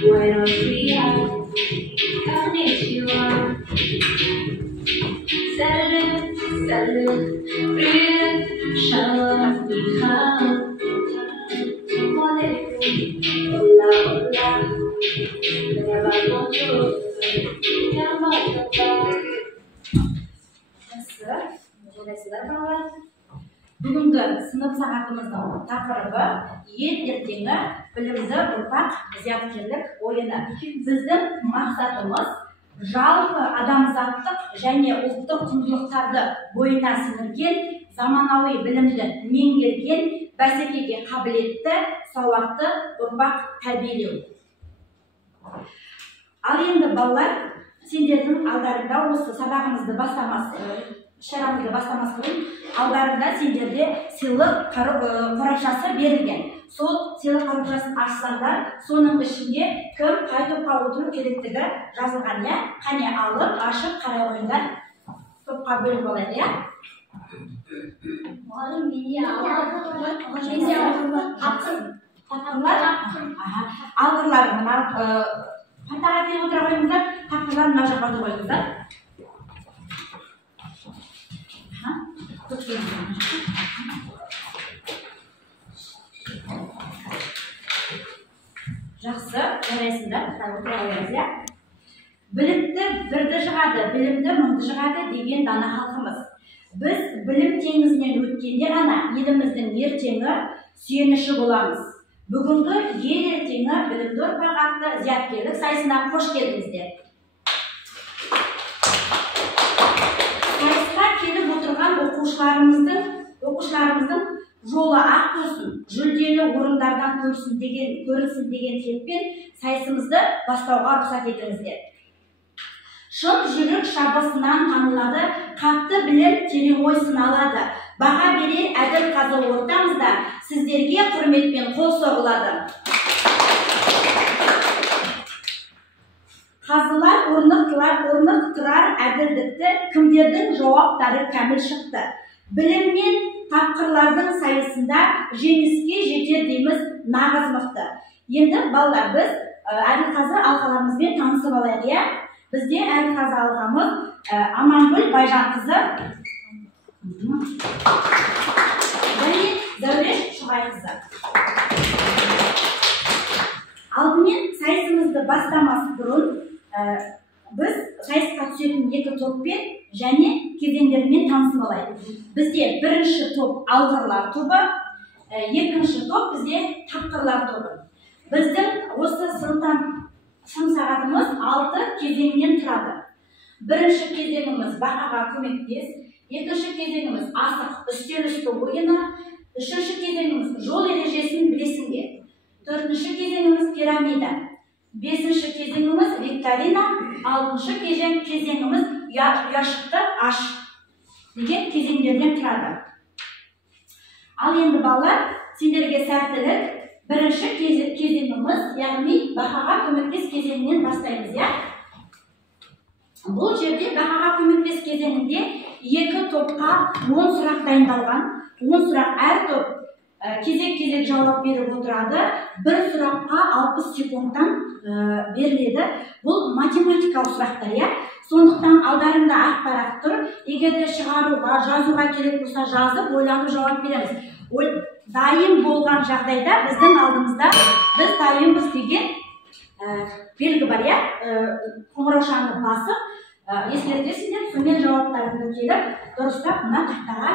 Buenos días, konnichiwa. Salut, salut, привет, shalom, ni hao. Hola, hola, merhaba, bonjour. Жарайсыздар балалар. Бүгінгі сынып сағатымыздың тақырыбы ел ертеңі білімді ұрпақ зияткерлік ойыны. Біздің мақсатымыз жалпы адамзаттық және ұлттық құндылықтарды бойына сіңірген, заманауи білімді меңгерген, бәсекеге қабілетті, сауатты ұрпақ тәрбиелеу. Ал енді балалар, сендердің алдарында осы сабағымызды шарамызды бастамас бұрын алдарында сендерде сыйлық қорапшасы берілген. Сол сыйлық қорапшасын ашсаңдар, соның ішінде кім қай топқа отыру керектігі жазылған. Қане алып, ашып қарай қойыңдар. Топқа бөліп алайық, иә? Алғырлар, мына партаға келіп отыра қойыңыздар, тақырлар мына жаққа отыра қойыңыздар. Жақсы, жарайсыңдар, отыра қойыңыз. Білікті бірді жығады, білімді мыңды жығады деген дана халқымыз. Біз білім теңізінен өткенде ғана еліміздің ертеңі сүйеніші боламыз. Бүгінгі ел ертеңі білімді ұрпақ атты зияткерлік сайысына қош келдіңіздер. Сайысқа келіп отырған оқушыларымыздың жолы ақ болсын, жүлделі орындардан көрінсін деген тілекпен сайысымызды бастауға рұқсат етіңіздер. Шын жүрек шабысынан танылады, қатты білім терең ой сыналады. Баға берер әділ қазы ортамызда сіздерге құрметпен қол соғылады. Қазылар орнықтырар әділдікті, кімдердің жауаптары кәміл шықты. Білім мен тапқырлардың сайысында жеңіске жетер дейміз нағыз мықты. Енді балалар, біз әділқазы алқаларымызбен танысып алайық, иә? Бізде әділқазы алқамыз Амангүл Байжанқызы және Дәуреш Шұғайқызы. Алдымен сайысымызды бастамас бұрын біз сайысқа түсетін екі топпен және кезеңдермен танысып алайық. Бізде бірінші топ алғырлар тобы, екінші топ бізде тапқырлар тобы. Біздің осы сын сағатымыз 6 кезеңнен тұрады. Бірінші кезеңіміз бақаға көмектес, екінші кезеңіміз асық үстел үсті ойыны, үшінші кезеңіміз жол ережесін білесің бе, төртінші кезеңіміз пирамида, бесінші кезеңіміз викторина, алтыншы кезеңіміз ұяшықты аш деген кезеңдерден тұрады. Ал енді балалар, сендерге сәттілік. Бірінші кезеңіміз, яғни бақаға көмектес кезеңінен бастаймыз, иә? Бұл жерде бақаға көмектес кезеңінде екі топқа 10 сұрақ дайындалған. 10 сұрақ әр топ кезек-кезек жауап беріп отырады. Бір сұраққа 60 секундтан беріледі. Бұл математикалық сұрақтар, иә? Сондықтан алдарында ақпарат тұр. Егерде шығаруға, жазуға керек болса жазып, ойланып жауап береміз. Дайын болған жағдайда біздің алдымызда біз дайынбыз деген белгі бар, иә? Қоңыраушаны басып, ескертесіңдер, сонымен жауаптарыңды келіп, дұрыстап мына тақтаға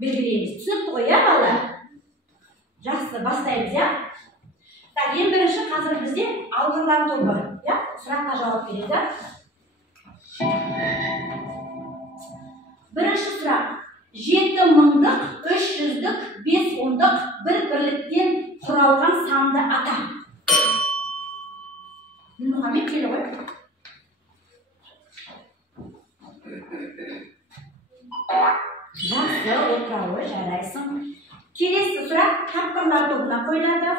белгілейміз. Түсінікті ғой, иә, балалар? Жақсы, бастаймыз, иә? Ең бірінші қазір бізде алғырлар тобы, иә? Сұраққа жауап береді. Бірінші сұрақ. 7 мыңдық, 300-дік, 5 ондық бір бірліктен құралған санды ата. Мұхаммед келі ғой. Жақсы, отырауы, жарайсың. Келесі сұрақ тапқырлар тобына қойылады.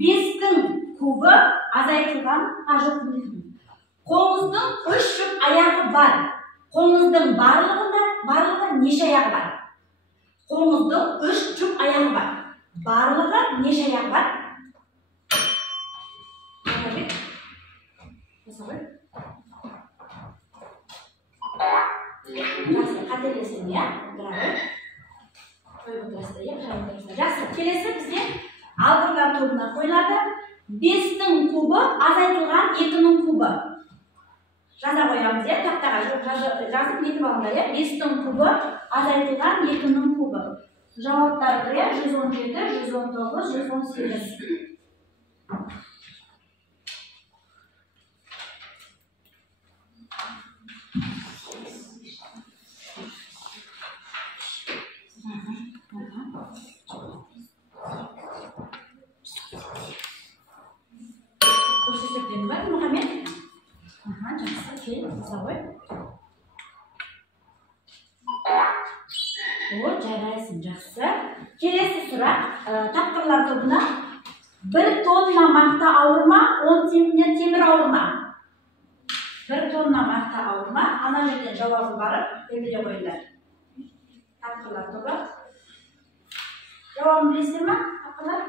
5-тің кубы азайтылған ажық мүлкін. Қоңыздың 3 жұп аяғы бар. Қоңыздың барлығы неше аяғы бар? Қоңыздың 3 жұп аяғы бар. Барлығы неше аяғы бар? ya. Koyup отырасыздар, ya, қарап отырасыздар. Жақсы, келесі бізде алғырлар тобына қойылады. 5-тің кубы азайтылған 2-нің кубы. Жаза қоямыз, ya, тақтаға жазып нетіп алыңдар, ya. 5-тің кубы азайтылған 2-нің кубы. Жауаптар бірі 117, 119, 118. Көрсеткен бар, Мұхаммед? Жақсы, кел, қыза ғой. Жарайсың, жақсы. Келесі сұрақ, тапқырлар тобына 1 тонна мақта ауыр ма, 10 центнер темір ауыр ма? 1 тонна мақта ауыр ма? Ана жерден жауабы барып, белгіле қойыңдар. Тапқырлар тобы. Жауабын білесіздер ма, тапқырлар?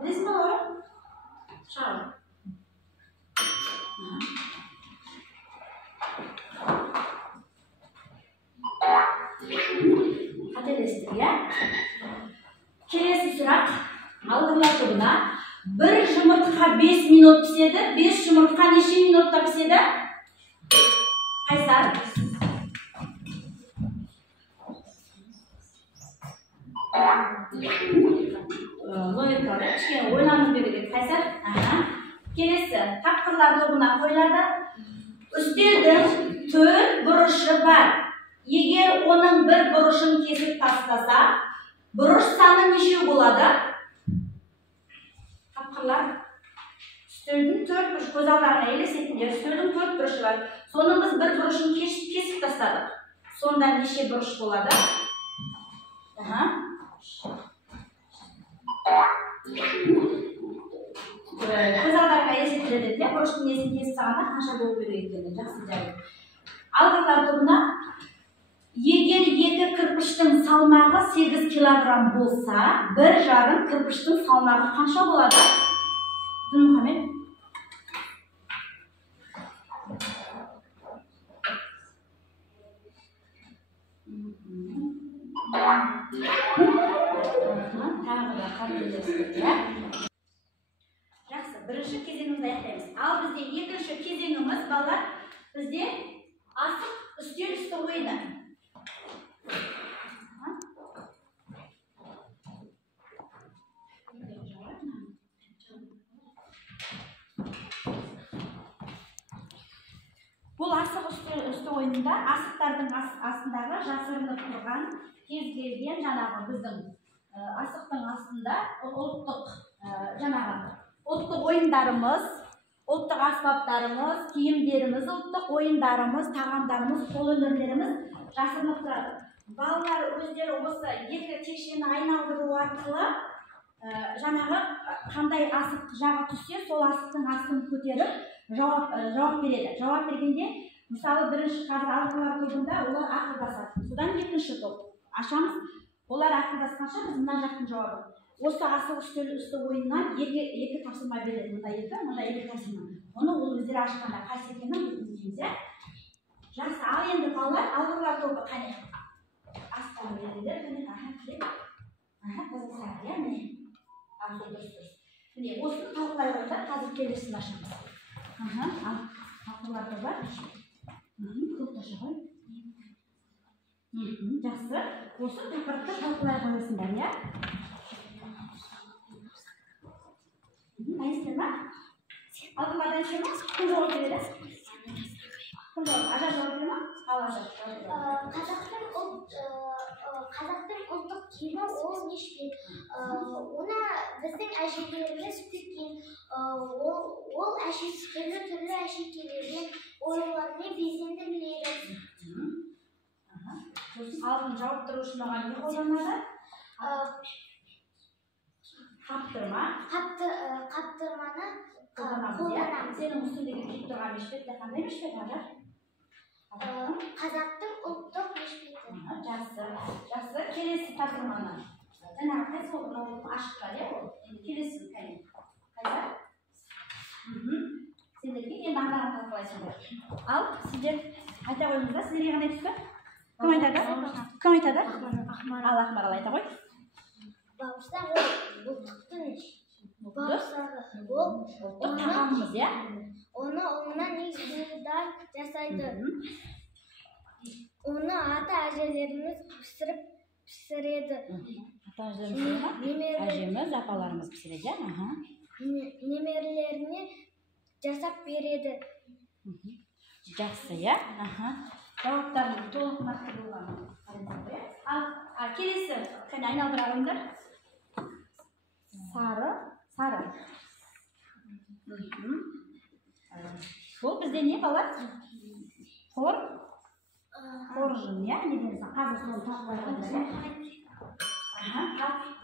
Білесің ба, Лаура? Шағыл. Қателестік, ya? Келесі сұрақ, алғырлар тобына 1 жұмыртқа 5 минут піседі, 5 жұмыртқа неше минутта піседі? Қайсар? Логикада, кішкене ойланып берген. Қайсар? Келесі, тапқырлар тобына қойылады. Үстелдің 4 бұрышы бар. Егер оның бір бұрышын кесіп тастаса, бұрыш саны неше болады? Тапқырлар. Үстелдің 4 бұрышы, көз алдарына елестетіңдер. Үстелдің 4 бұрышы бар. Соның біз бір бұрышын кесіп тастадық. Сонда неше бұрыш болады? Көз алдарына елестетіледі, бұрыштың несін кесіп тастағанда қанша болып береді екенін. Жақсы жайлы. Алғырлар тобына егер 2 кірпіштің салмағы 8 килограмм болса, 1,5 кірпіштің салмағы қанша болады? Мұхаммед? Тағы да қателестік, ya? Жақсы, бірінші кезеңімізді аяқтаймыз. Ал бізде екінші кезеңіміз, балалар, бізде асық үстел үсті ойыны. Бұл асық үсті ойынында асықтардың астындағы жасырынып тұрған кез келген жаңағы біздің асықтың астында ұлттық ойындарымыз, ұлттық аспаптарымыз, киімдеріміз, ұлттық ойындарымыз, тағамдарымыз, қолөнерлеріміз жасырынып тұрады. Балалар өздері осы 2 текшені айналдыру арқылы жаңағы қандай асық жағы түссе, сол асықтың астын көтеріп жауап береді. Жауап бергенде, мысалы, бірінші қазір алғырлар тобында олар ақылдасады. Содан екінші топ ашамыз. Олар ақылдасқанша біз мына жақтың жауабы. Осы асық үсті ойыннан 2 тапсырма береді. Мұнда 2 тапсырма. Оны ол өздері ашқанда қайсы екенін білмейміз, ya? Жақсы, ал енді балалар алғырлар тобы қане? Астан беріңдер, міне қызылсары, ya, міне. Міне, осыны талқылай қойда, қазір келесін ашамыз. Алғырлар тобы. Тоқташы ғой. Жақсы, осы тақырыпты талқылай қойысыңдар, ya? Айсыздар ма? Алғырлардан ше ма? Кім жауап береді? Кім жауап? Ажар жауап береді ма? Ал Ажар. Қазақтың ұлттық киімі ол нешпет. Оны біздің әжелеріміз тіккен. Ол түрлі әшекейлермен оюлармен безендіріледі. Алдын жауап тұру үшін оған не қолданады? Қаптырма. Қаптырманы қолданамыз. Сенің үстіндегі киіп тұрған мешпетті қандай мешпет, Ажар? Қазақтың ұлттық мешпеті. Жақсы. Келесі тапсырманы. Жаңағы қайсы олды ашыққа, ya? Келесі кәне. Қайда? Сендерге енді аңдаған талқылайсыңдар. Ал, сіздер айта қойыңыздар, сіздерге қандай түсті? Кім айтады? Кім айтады? Ал Ақмарал айта қой. Бауырсақ ол ұлттықтың бауырсағы. Ол Ұлттық тағамымыз, иә? оны негізінен жасайды. Оны ата-әжелеріміз пісіреді. Әжеміз, апаларымыз пісіреді, иә? Немерелеріне жасап береді. Жақсы, иә? Жауаптарың толық нақты болған. Ал келесі, қане айналдыра қойыңдар. Сары. Бұл бізде не бала? Қоржын, иә? Неден соң? Қазір соны тағып айтқандар, иә?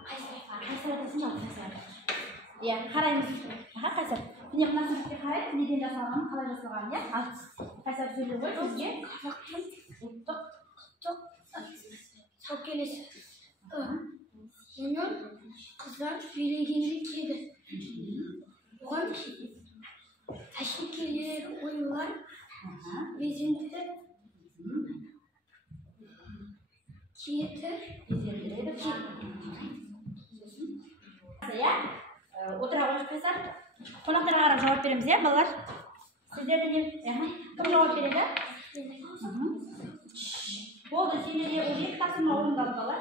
Қайсар айтасың ба? Иә, қараймыз. Қайсар. Міне мына суретке қарайық, неден жасалғанын, қалай жасалғанын, иә? Ал қайсар сөйлеп қой, бізге қазақтың ұлттық саукелесі. Оны қыздар билегенде киеді. Оған әшекейлер, оюлар, безендіріп киеді. Иә? Отыра қойып қойсақ, қонақтарға қарап жауап береміз, иә, балалар? Сіздерде не? Кім жауап береді? Болды, сендерге ол екі тапсырма орындалды, балалар.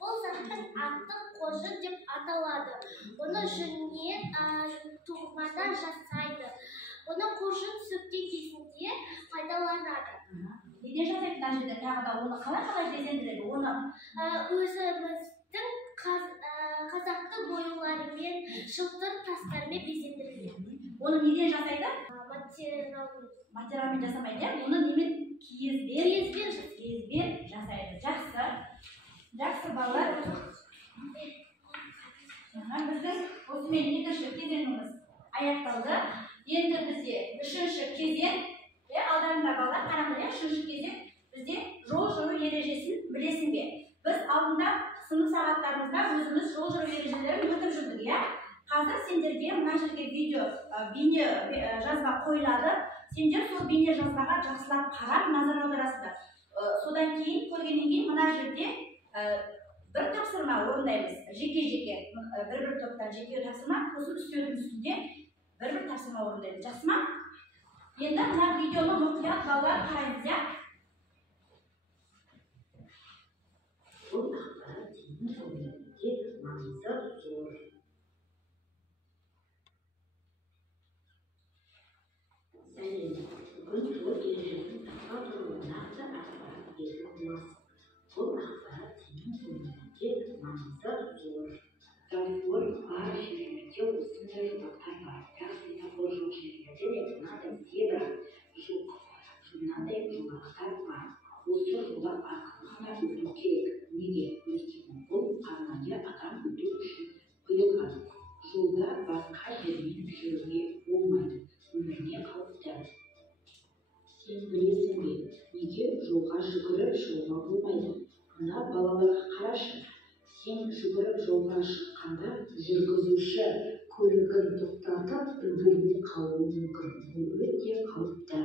Бұл заттың аты қоржын деп аталады. Оны жүннен туғымадан жасайды. Оны қоржын сөккен кезінде пайдаланады. Неден жасайды мына жерде? Тағы да оны қалай безендіреді? Оны өзіміздің қазақты бояуларымен, жылтыр тастармен безендіреді. Оны неден жасайды? Материалмен жасамайды, оны немен? Киізбен жасайды. Жақсы балалар. Біздің осымен екінші кезеңіміз аяқталды. Енді бізде үшінші кезең, алдарында балалар, қараңдар, үшінші кезең бізде жол жүру ережесін білесің бе? Біз алдында сынып сағаттарымызда өзіміз жол жүру ережелерін өтіп жүрдік, иә? Қазір сендерге мына жерге бейне жазба қойылады. Сендер сол бейне жазбаға жақсылап қарап, назар аударасыздар. Содан кейін, көргеннен кейін мына жерде бір тапсырма орындаймыз. Жеке-жеке, бір топтан жеке тапсырма, сосын үстелдің үстінде бір тапсырма орындаймыз. Жақсы ма? Енді мына видеоны мұқият балалар қараймыз, иә? Бұл ақпарат сенің өміріңде маңызы зор. Сәлем, бүгін жол ережесін сақта туралы нақты ақпарат беретін боласың. Бұл ақпарат сенің өміріңде маңызы зор. Светофор бар жерлерде осындай жолақтар бар. Бірақ светофор жоқ жерлерде де мынадай зебра жоқ. Мынадай жолақтар бар. Осы жолақ арқылы ғана өту керек. Неге? Өйткені бұл арнайы адам өту үшін қойылған. Жолда басқа жермен жүруге болмайды. Өміріне қауіпті. Сен білесің бе, неге жолға жүгіріп шығуға болмайды? Мына балаларға қарашы. Сен жүгіріп жолға шыққанда жүргізуші көлігін тоқтатып үлгермей қалуы мүмкін. Бұл өте қауіпті.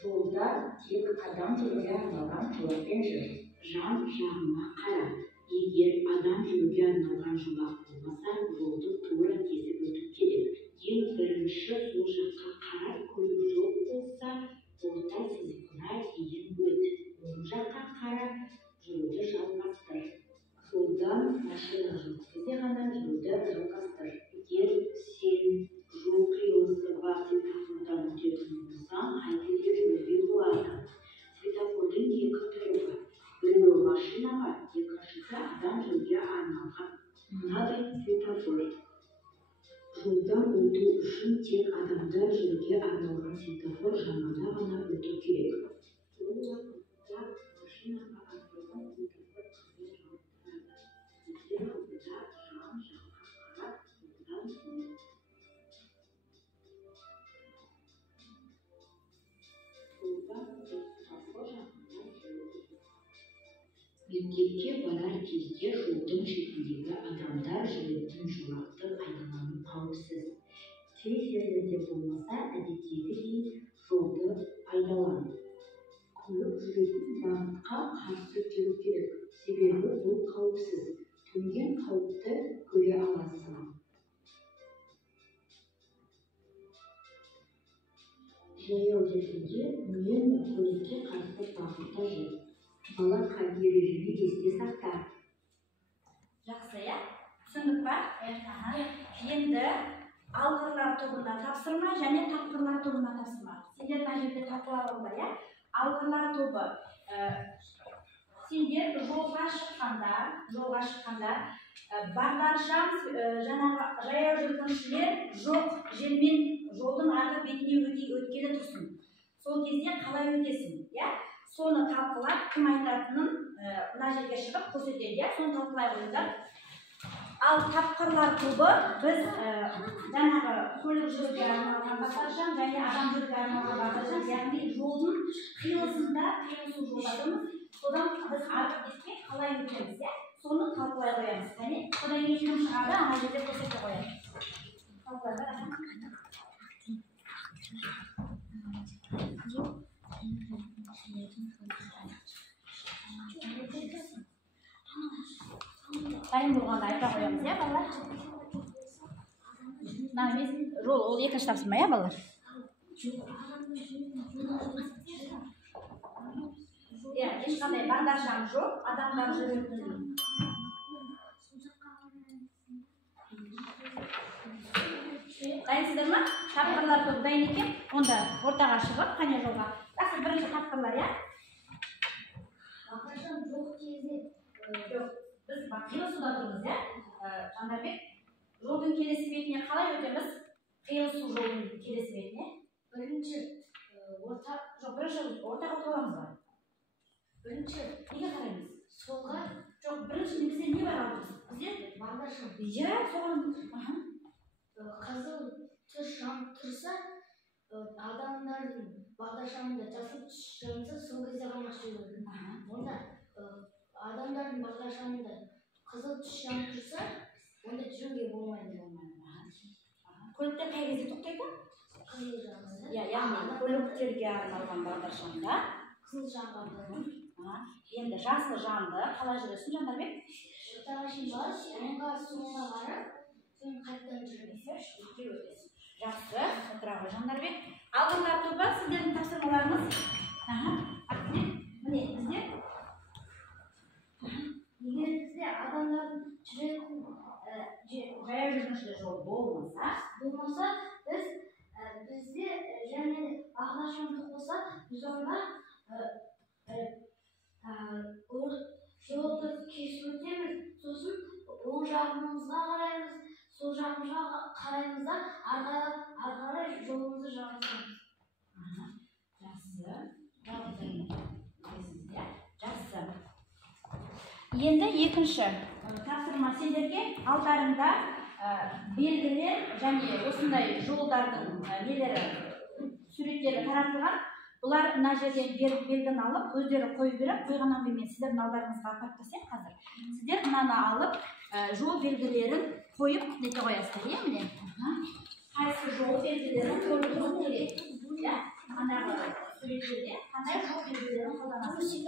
Жолда тек адам жүруге арналған жолақпен жүр. Жан жағыңа қара. Егер адам жүруге арналған жолақ болмаса, жолды тура кесіп өту керек. Ең бірінші сол жаққа қарай көлік жоқ болса, орта сызығына дейін өт. Оң жаққа қарай жүруді жалғастыр. Жолдан машина жеткізе ғана жүруді жалғастыр. Егер сен жол қиылысы бар светофордан өтетін болсаң, қайтеде жүруге болады. Светофордың екі түрі бар. Біреуі машинаға, екіншісі адам жүруге арналған. Мынадай светофор. Жолдан өту үшін тек адамдар жүруге арналған светофор жанында ғана өту керек. Сол уақытта машинаға арналған светофор қызмет жалғастырады. Сіздер алдында жан жаққа қарап жолдан өт. Мектепке барар кезде жолдың шетіндегі адамдар жүретін жолақты айналану қауіпсіз. Кей жерлерде болмаса, әдеттегідей жолды қарсы жүру керек. Себебі бұл қауіпсіз. Төнген қауіпті көре аласың. Жаяу жүргенде үнемі көлікке қарсы бағытта жүр. Бала ережені есте сақта. Жақсы, иә? Түсіндік па? Енді алғырлар тобына тапсырма және тапқырлар тобына тапсырма. Сендер мына жерде талқылап алыңдар, иә? Алғырлар тобы. Сендер жолға шыққанда бағдаршам жаңағы жаяу жүргіншілер жоқ жермен жолдың арғы бетіне өткелі тұрсын. Сол кезде қалай өтесің, иә? Соны талқылап, кім айтатынын мына жерге шығып көрсетеді, иә? Соны талқылай қойыңдар. Ал тапқырлар тобы біз жаңағы көлік жүруге арналған бағдаршам және адам жүруге арналған бағдаршам, яғни жолдың қиылысында қиылысу жолдадымыз. Содан біз арғы бетке қалай өтеміз, иә? Соны талқылай қоямыз. Және содан кейін кім шығады, ана жерде көрсете қоямыз. Дайын болғанда айта қоямыз, иә, балалар? Жол, ол екінші тапсырма, иә, балалар? Иә, ешқандай бағдаршам жоқ, адамдар жүретін. Дайынсыздар ма? Тапқырлар тобы дайын екен, онда ортаға шығып, қане жолға. Жақсы, бірінші тапқырлар, иә? Бағдаршам жоқ кезде жоқ. Біз қиылысуда тұрмыз, иә? Жандарбек, жолдың келесі бетіне қалай өтеміз? Қиылысу жолдың келесі бетіне? бірінші ортаға отырамыз ба? бірінші Неге қараймыз? солға Жоқ, бірінші бізде не бар алдымыз? Бізде бағдаршам иә, соған қызыл түс жанып тұрса, адамдардың бағдаршамында жасыл түс жанса, сол кезде ғана жүреді. Онда адамдардың бағдаршамында қызыл түс жанып тұрса, онда жүруге болмайды. көліктер қай кезде тоқтайды? Қызыл жанса. Иә, яғни көліктерге арналған бағдаршамда қызыл жанған. Енді жасыл жанды қалай жүресің, Жандарбек? Ортаға шейін барып, соңға қарап, соң қайттан жүрмейсің. Жақсы, отыра ғой, Жандарбек. Алғырлар тобы, сіздердің тапсырмаларыңыз. Міне, бізде егер бізде адамдардың жүретін жаяу жүргіншілер жолы болмаса, бізде және бағдаршамдық болса, біз онда жолды кесіп өтеміз, сосын оң жағымызға қараймыз, сол жағымызға қараймыз да, ары қарай жолымызды жалғастырамыз. Жақсы. Енді екінші тапсырма сендерге алдарында белгілер және осындай жолдардың суреттері таратылған. Бұлар мына жерден белгіні алып, өздері қойып беріп, қойғаннан кейін мен сіздердің алдарыңызға апарып тастайын қазір. Сіздер мынаны алып, жол белгілерін қойып нете қоясыздар, иә, міне. Қайсы жол белгілерін қойып керек. Иә, қандағы суреттерде қандай жол белгілерін қолданасыз.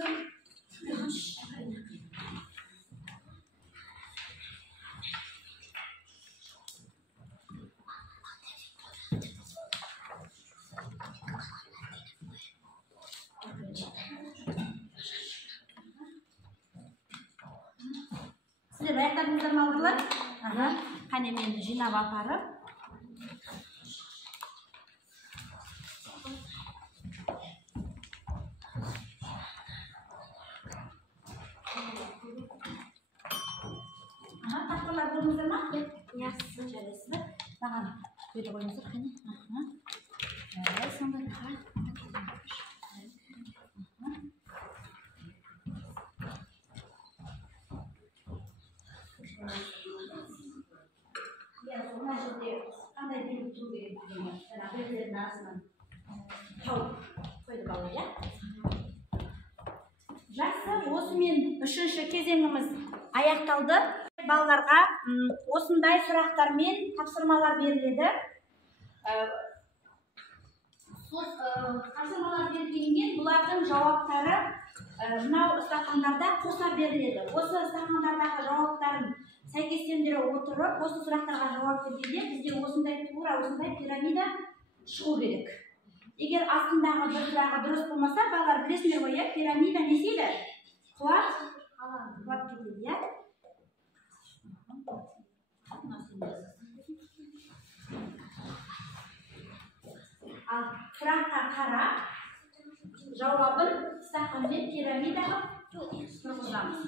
Сіздер аяқтарыңыздар ма алғырлар? Қане мен жинап апарып. Тапқырлар болыңыздар ма? Ясы. Жарайсыздар. Маған өйді қойыңыздар, қане. Жарай, сондай. Мына жерде қандай белгі тұру керек дегенде, жаңағы белгілердің арасынан тауып қойды балалар, иә? Жақсы, осымен үшінші кезеңіміз аяқталды. Балаларға осындай сұрақтар мен тапсырмалар беріледі. Тапсырмалар берілгеннен бұлардың жауаптары мынау стақандарда қоса беріледі. Осы стақандардағы жауаптарын сәйкестендіре отырып, осы сұрақтарға жауап бергенде бізде осындай тура осындай пирамида шығу керек. Егер астындағы бір сұрағы дұрыс болмаса, балалар білесіңдер ғой, иә, пирамида не істейді? Құлап кетеді, иә? Ал сұраққа қарап, жауабын стақанмен пирамидаға тұрғызамыз.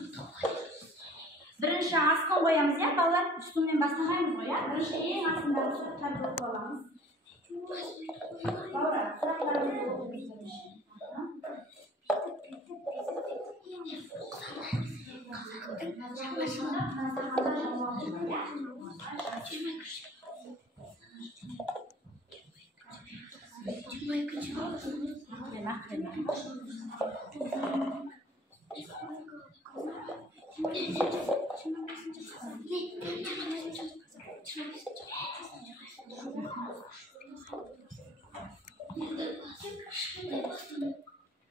Бірінші асқын қоямыз, иә, балалар, үстінен бастамаймыз ғой, иә? Бірінші ең астындағы сұрақтарды оқып аламыз. Лаура, сұрақтармен оқып беріңізші.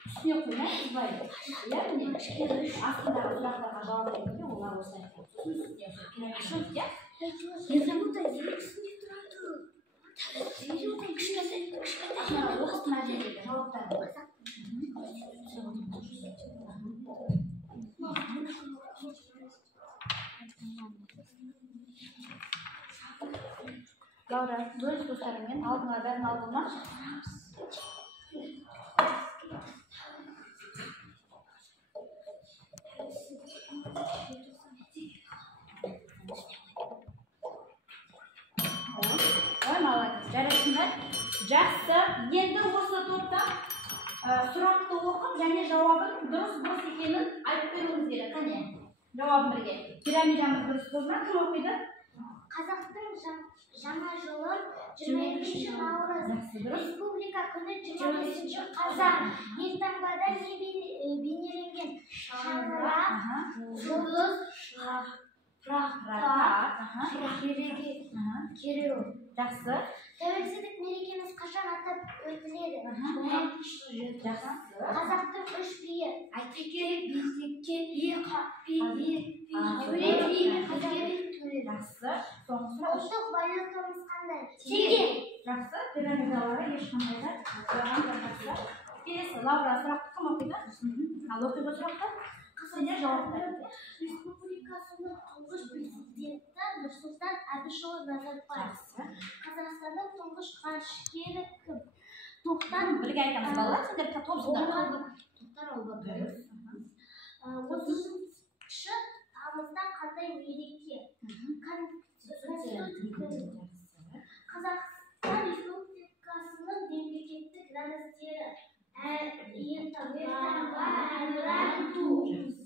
Үстіне қоймай, ұзбайды. Иә, міне, астындағы сұрақтарға жауап бергенде олар осы айтады. Лаура, өз достарыңмен алдыңа бәрін алып алма. Ой, молодец, жарайсыңдар. Жақсы. Енді осы топта сұрақты оқып, және жауабын дұрыс екенін айтып беруіңіз керек. Қане, жауабын бірге. Пирамидамыз дұрыс болды ма? Кім оқиды? Қазақтың жаңа жылы 23 наурыз, республика күні 25 қазан, елтаңбада не бейнеленген? Шаңырақ, жұлдыз, кереу. Жақсы. Тәуелсіздік мерекеміз қашан атап өтіледі? Жақсы. Қазақтың үш биі: Айтеке, Бейсеке, Жақсы. Соңғысы ұлттық валютамыз қандай? теңге. Жақсы. Пирамидалары ешқандай да жақсы. Келесі, Лаура, сұрақты кім оқиды? Ал оқиды сұрақты? Сендер жауап берді. Республикасының тұңғыш президенті Нұрсұлтан Әбішұлы Назарбаев. Қазақстанның тұңғыш ғарышкері кім? Тоқтар. Бірге айтамыз, балалар, сендер топсыңдар. Тоқтар Әубәкіров. 30 тамызда қандай мереке? Қазақстан Республикасының мемлекеттік рәміздері: елтаңба, әнұран, ту.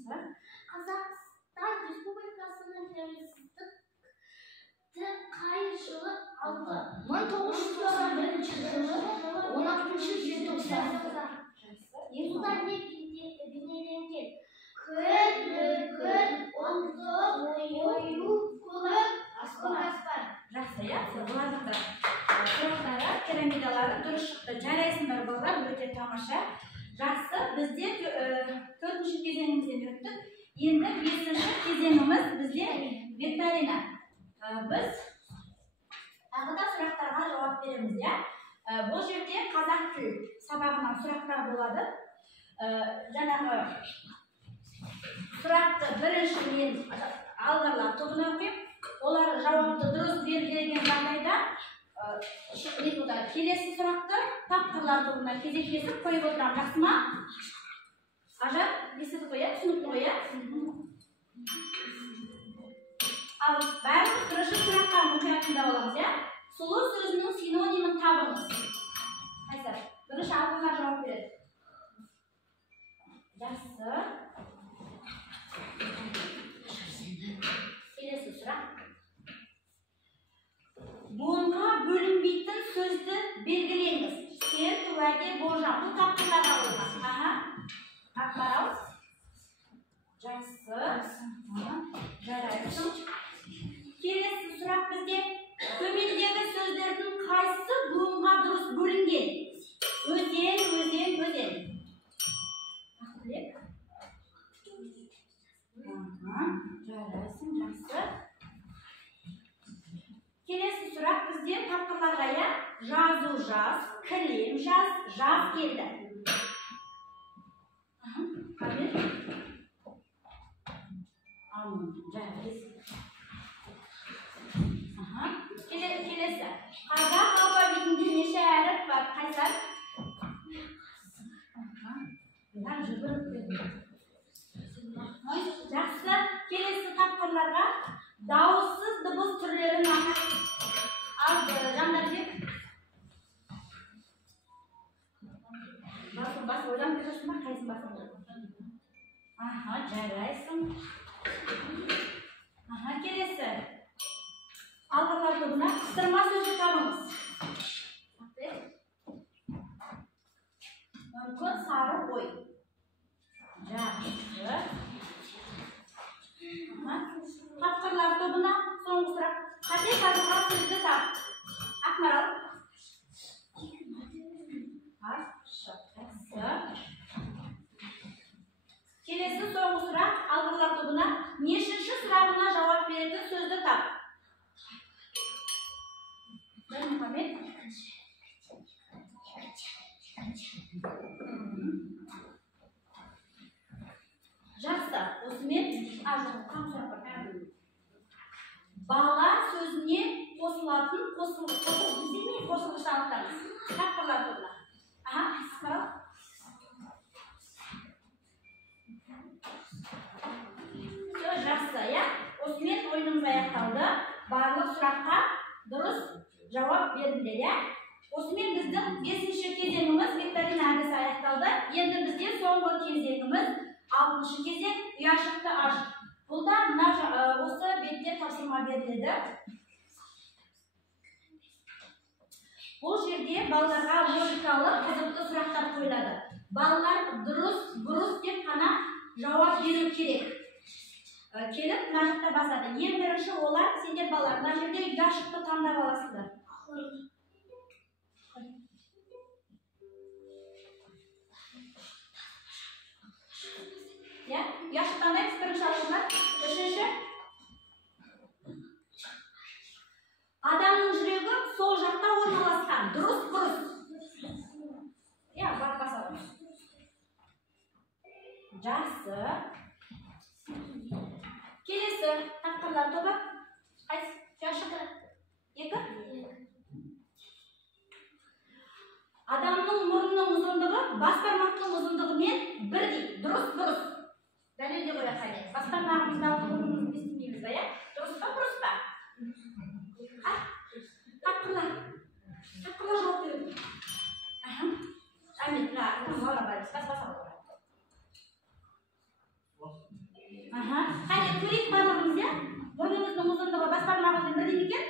Қазақстан Республикасының тәуелсіздікті қай жылы алды? 1991 жылы 16 желтоқсанда. Суда не бейнеленген? Күн, ұлттық, ою, көлік, аспан. Жақсы, иә? Бұлардың сұрақтары, пирамидалары дұрыс шықты. Жарайсыңдар балалар, өте тамаша. Жақсы, бізде 4-ші кезеңімізден өттік. Енді 5-ші кезеңіміз бізде викторина. Біз тағы да сұрақтарға жауап береміз, иә? Бұл жерде қазақ тіл сабағынан сұрақтар болады. Жаңағы сұрақты бірінші мен алғырлап тобына қойып, олар жауапты дұрыс берген жағдайда келесі сұрақты тапқырлар тобына кезектесіп қойып отырамын. Жақсы ма? Ажар, естіді ғой, түсінікті ғой? Ал бәріміз бірінші сұраққа мұқият тыңдап аламыз, иә? Сұлу сөзінің синонимін табыңыз. Қайсар, бірінші алдыңға жауап береді. Жақсы. Келесі сұрақ. Буынға бөлінбейтін сөзді белгілеңіз. Серт, уәде, болжам. Бұл тапқырларға болмас. Ақмарал. Жақсы. Жарайсың. Келесі сұрақ бізде. Төмендегі сөздердің қайсысы буынға дұрыс бөлінген? Өзен. Келесі сұрақ бізде тапқырларға я жазу жаз, кілем жаз келді. Келесі. Қазақ алфавитінде неше әріп бар? Қайсар? Жақсы. Келесі тапқырларға дауыссыз дыбыс түрлерін ал Жандарбек. Бас ойлап жүрсің ба? Қайсың басың? Жарайсың. Келесі. Алғырлар тобына қыстырма сөзді табыңыз. Мүмкін сары ой. Жақсы. Тапқырлар тобына соңғы сұрақ. Қате жазылған сөзді тап. Ақмарал. Келесі соңғы сұрақ. Алғырлар тобына нешінші сұрағына жауап беретін сөзді тап. Мұхаммед. Жақсы. Осымен бала сөзіне қосылатын қосылғыш анықтаңыз. Тапқырлар тобына. Жақсы, я? Осымен ойынымыз аяқталды. Барлық сұраққа дұрыс жауап бердіңдер, я? Осымен біздің 5-ші кезеңіміз викторина әдісі аяқталды. Енді бізде соңғы кезеңіміз 6-шы кезең ұяшықты аш. Бұлда осы бетте тапсырма беріледі. Бұл жерде балаларға логикалық қызықты сұрақтар қойылады. Балалар дұрыс, бұрыс деп қана жауап беру керек. Келіп, мына жақта басады. Ең бірінші олар, сендер балалар, мына жерде ұяшықты таңдап аласыздар. Ұяшық таңдаймыз, бірінші алыңыздар. Үшінші. Адамның жүрегі сол жақта орналасқан. Дұрыс, бұрыс. Басады. Жақсы. Келесі тапқырлар тобы. Қайсы? Ұяшық. 2. Адамның мұрнының ұзындығы бас бармақтың ұзындығымен бірдей. Дұрыс, бұрыс. Дәлелде қояқ қайда. Бас бармағымыздағы мұрнымызды естімейміз ба, дұрыс па, бұрыс па? Тапқырлар жауап береді. Әмет, қайда көрейік барлығымыз, мұрнымыздың ұзындығы бас бармағымызбен бірдей екен?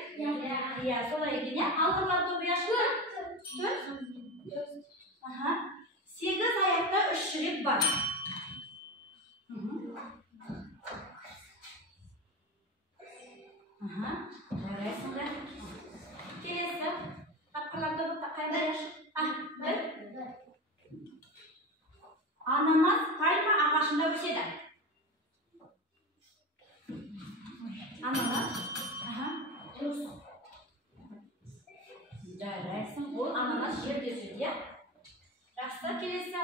Солай екен, алғырлар тобы ұяшық. 8 аяқта 3 жүрек бар. Жарайсыңдар. Келесі. Тапқырлар тобы қайда ұяшық? 1. Ананас пальма ағашында өседі. Ананас. Жарайсың. Ол ананас жерде өседі. Жақсы. Келесі. 6.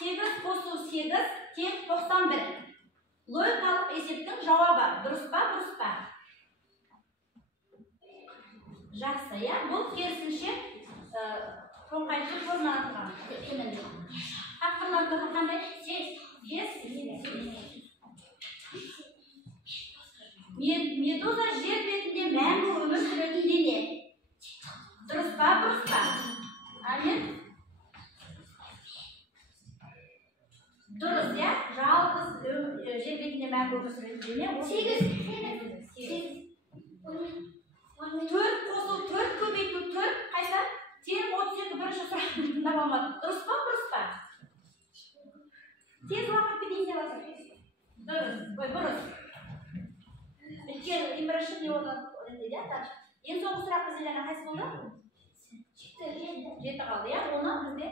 8 қосу 8 тең 91. Логикалық есептің жауабы. Дұрыс па, бұрыс па? Жақсы, бұл керісінше қоңқайшы формаланған. Тапқырлар тобы қандай? 5. Медуза жер бетінде мәңгі өмір сүретін дене. Дұрыс па, бұрыс па? Әмет? Дұрыс, жалғыз жер бетінде мәңгі өмір сүретін дене. 8. 4 қосу 4 көбейту 4 қайса? Тең 32 бірінші сұрақтың тыңдап алмады. Дұрыс па, бұрыс па? Тез уақыт бедейін деп аласың. Дұрыс, бұрыс. Өткен бірінші не олды? Ең соңғы сұрақ бізде қайсы болды? 7 қалды, оны бізде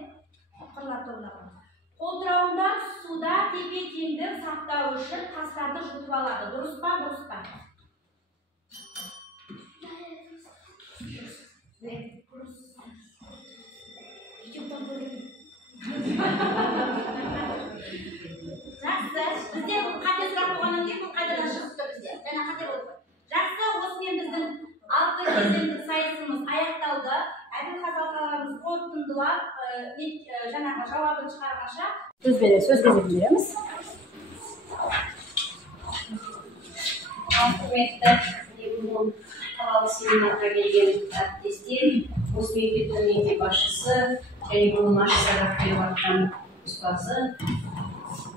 сақтау үшін тастарды жұтып алады. Дұрыс па, бұрыс па? Жақсы, бізде бұл қате сұрақ болғаннан кейін бұл қайтадан шығып тұр бізде. Жаңа қате болды. Жақсы, осымен біздің 6 кезеңдік сайысымыз аяқталды. Әділқазы ағамыз қорытындылап, жаңағы жауабын шығарғанша сөз кезегін береміз. Құрметті бүгін қалалық семинарға келген әріптестер, осы мектептің мектеп басшысы және бұның ашысырақ беріп жатқан ұстазы.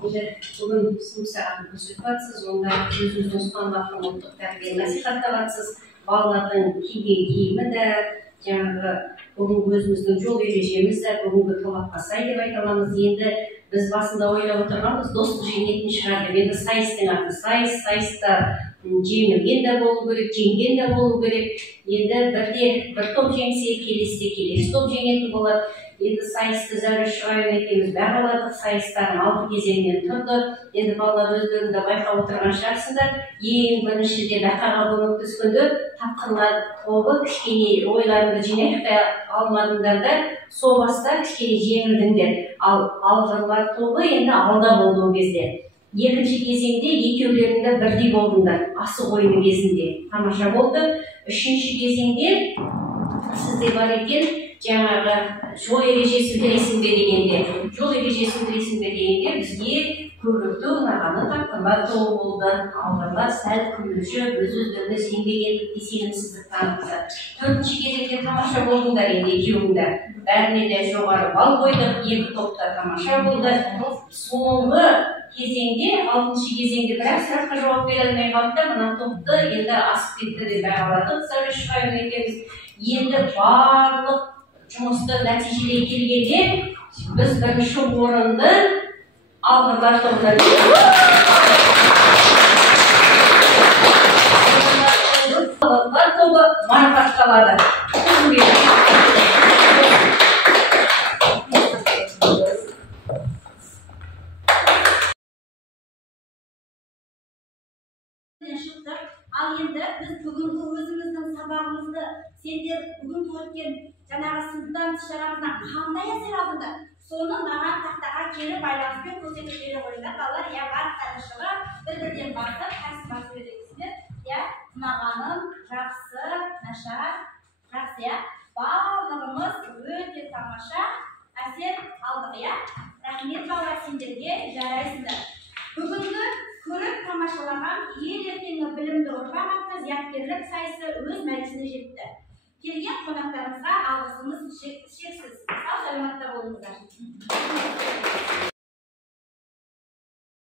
Бүгін сынып сағатын көрсетіп жатсыз, онда өзіңіздің ұстанған ұлттық тәрбиені насихаттап жатсыз. Балалардың киген киімі де, жаңағы бүгінгі өзіміздің жол ережеміз де бүгінгі талапқа сай деп айта аламыз. Енді біз басында ойлап отырғанбыз, достық жеңетін шығар деп. Енді сайыстың аты сайыс, сайыста жеңілген де болу керек, жеңген де болу керек. Енді бір топ жеңсе, келесі топ жеңетін болады. Енді сайысты Зәуреш Шұрайым екеуміз бағаладық, сайыстардың 6 кезеңнен тұрды. Енді балалар өздеріңді байқап отырған шығарсыздар. Ең біріншіде Дакаға көмектескенде тапқырлар тобы кішкене ойларыңды жинақтай алмадыңдар да, сол баста кішкене жеңілдіңдер. Ал алғырлар тобы енді алда болды ол кезде. Екінші кезеңде екеулеріңді бірдей болдыңдар, асық ойыны кезінде. Тамаша болды. Үшінші кезеңде сізде бар екен, жаңағы жол ережесін білесің бе дегенде, бізге көбіректі ұнағаны тапқырлар тобы болды. Алғырлар сәл күлуші, өз-өздеріне сенбегендік, сенімсіздік танытты. Төртінші кезеңде тамаша болдыңдар енді екеуіңдер. Бәріне де жоғары балл қойдық, екі топта тамаша болды. Соңғы кезеңде, 6-шы кезеңде бірақ сұраққа жауап бере алмай қалды, мына топты енді асып кетті деп бағаладық. Зәуреш Шұрайым екеуміз. Енді барлық жұмысты нәтижелей келгенде біз бірінші орынды алғырлар тобына алғырлар тобы марапатталады. Ал енді біз бүгінгі өзіміздің сабағымызды сендер бүгін өткен жаңағы сыныптан шарамыздан қандай әсер алдыңдар? Соны маған тақтаға келіп байланыспен көрсетіп бере қойыңдар. Балалар, иә, барлықтары шығып, бір-бірден бастап қарсы бересіздер. Иә, ұнағаным, жақсы, нашар, жақсы, иә. Барлығымыз өте тамаша әсер алдық, иә. Рахмет балалар, сендерге жарайсыңдар. Бүгінгі көріп тамашалаған ел ертеңі білімді ұрпақ атты зияткерлік сайысы өз мәресіне жетті. Келген қонақтарымызға алғысымыз шексіз. Сау саламатта болыңыздар.